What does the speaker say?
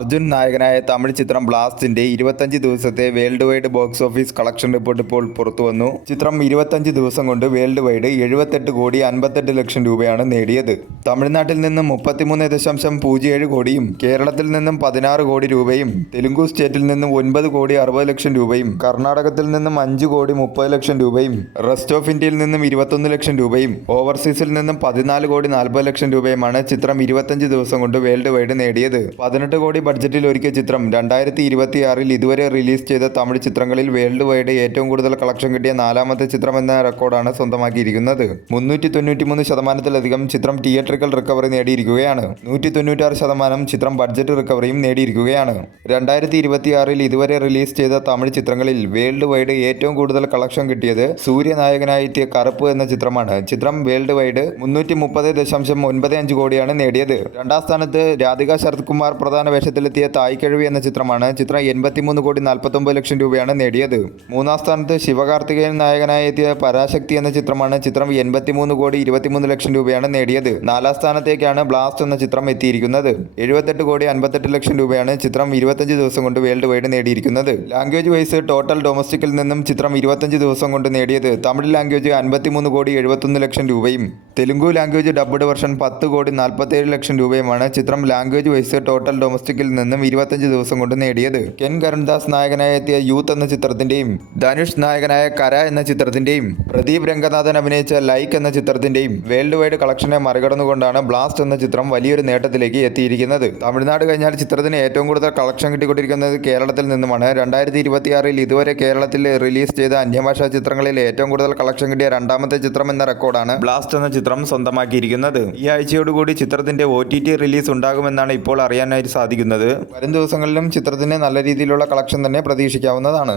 അർജുൻ നായകനായ തമിഴ് ചിത്രം ബ്ലാസ്റ്റിന്റെ 25 ദിവസത്തെ world wide box office collection report ഇപ്പോൾ പുറത്തുവന്നു. ചിത്രം 25 ദിവസം കൊണ്ട് വേൾഡ് വൈഡ് 78 കോടി 58 ലക്ഷം രൂപയാണ് നേടിയത്. തമിഴ്നാട്ടിൽ നിന്നും 33.07 കോടിയും കേരളത്തിൽ നിന്നും 16 കോടി രൂപയും തെലുങ്കു സ്റ്റേറ്റിൽ നിന്നും 9 കോടി 60 ലക്ഷം രൂപയും കർണാടകത്തിൽ നിന്നും 5 കോടി 30 ലക്ഷം രൂപയും റെസ്റ്റ് ഓഫ് ഇന്ത്യയിൽ നിന്നും 21 ലക്ഷം രൂപയും ഓവർസീസിൽ നിന്നും 14 കോടി 40 ലക്ഷം രൂപയുമാണ് ചിത്രം 25 ദിവസം കൊണ്ട് വേൾഡ് വൈഡ് നേടിയത്. 18 കോടി ബഡ്ജറ്റിൽ ഒരുക്കിയ ചിത്രം 2026 ഇതുവരെ റിലീസ് ചെയ്ത തമിഴ് ചിത്രങ്ങളിൽ വേൾഡ് വൈഡ് ഏറ്റവും കൂടുതൽ കളക്ഷൻ കിട്ടിയ 4ാമത്തെ ചിത്രം എന്ന റെക്കോർഡാണ് സ്വന്തമാക്കിയിരിക്കുന്നത്. 393% ചിത്രം തിയേറ്ററിക്കൽ റിക്കവറി നേടിയിരിക്കുകയാണ്. 196% ചിത്രം ബഡ്ജറ്റ് റിക്കവറിയും നേടിയിരിക്കുകയാണ്. 2026 ഇതുവരെ റിലീസ് ചെയ്ത തമിഴ് ചിത്രങ്ങളിൽ വേൾഡ് വൈഡ് ഏറ്റവും കൂടുതൽ കളക്ഷൻ കിട്ടിയത് സൂര്യനായകനായി എത്തിയ കറുപ്പ് എന്ന ചിത്രമാണ്. ചിത്രം വേൾഡ് വൈഡ് 330.95 കോടിയാണ് നേടിയത്. 2ാം സ്ഥാനത്ത് രാധിക ശരത് കുമാർ പ്രധാന വേഷത്തിലെത്തിയ തായ്ക്കിഴവി എന്ന ചിത്രമാണ്. ചിത്രം 83 കോടി 49 ലക്ഷം രൂപയാണ് നേടിയത്. 3ാം സ്ഥാനത്ത് ശിവകാർത്തികേയൻ നായകനായി എത്തിയ പരാശക്തി എന്ന ചിത്രമാണ്. ചിത്രം 83 കോടി 23 ലക്ഷം രൂപയാണ് നേടിയത്. 4ാം സ്ഥാനത്തേക്കാണ് ബ്ലാസ്റ്റ് എന്ന ചിത്രം എത്തിയിരിക്കുന്നത്. 78 കോടി 58 ലക്ഷം രൂപയാണ് ചിത്രം 25 ദിവസം കൊണ്ട് വേൾഡ് വൈഡ് നേടിയിരിക്കുന്നത്. ലാംഗ്വേജ് വൈസ് ടോട്ടൽ ഡൊമസ്റ്റിക്കിൽ നിന്നും ചിത്രം 25 ദിവസം കൊണ്ട് നേടിയത് തമിഴ് ലാംഗ്വേജ് 53 കോടി 71 ലക്ഷം രൂപയും തെലുങ്കു ലാംഗ്വേജ് ഡബ്ഡ് വെർഷൻ 10 കോടി 47 ലക്ഷം രൂപയുമാണ് ചിത്രം ലാംഗ്വേജ് വൈസ് ടോട്ടൽ ഡൊമസ്റ്റിക്കിൽ നിന്നും 25 ദിവസം കൊണ്ട് നേടിയത്. കെൻ കരുൺദാസ് നായകനായി എത്തിയ യൂത്ത് എന്ന ചിത്രത്തിന്റെയും ധനുഷ് നായകനായ കര എന്ന ചിത്രത്തിന്റെയും പ്രദീപ് രംഗനാഥൻ അഭിനയിച്ച ലൈക്ക് എന്ന ചിത്രത്തിന്റെയും വേൾഡ് വൈഡ് കളക്ഷനെ മറികടന്നുകൊണ്ടാണ് ബ്ലാസ്റ്റ് എന്ന ചിത്രം വലിയൊരു നേട്ടത്തിലേക്ക് എത്തിയിരിക്കുന്നത്. തമിഴ്നാട് കഴിഞ്ഞാൽ ചിത്രത്തിന് ഏറ്റവും കൂടുതൽ കളക്ഷൻ കിട്ടിക്കൊണ്ടിരിക്കുന്നത് കേരളത്തിൽ നിന്നുമാണ്. 2026 ഇതുവരെ കേരളത്തിൽ റിലീസ് ചെയ്ത അന്യഭാഷാ ചിത്രങ്ങളിൽ ഏറ്റവും കൂടുതൽ കളക്ഷൻ കിട്ടിയ 2ാമത്തെ ചിത്രം എന്ന റെക്കോർഡാണ് ബ്ലാസ്റ്റ് എന്ന ചിത്രം സ്വന്തമാക്കിയിരിക്കുന്നത്. ഈ ആഴ്ചയോടുകൂടി ചിത്രത്തിന്റെ OTT റിലീസ് ഉണ്ടാകുമെന്നാണ് ഇപ്പോൾ അറിയാനായിട്ട് സാധിക്കുന്നത്. വരും ദിവസങ്ങളിലും ചിത്രത്തിന് നല്ല രീതിയിലുള്ള കളക്ഷൻ തന്നെ പ്രതീക്ഷിക്കാവുന്നതാണ്.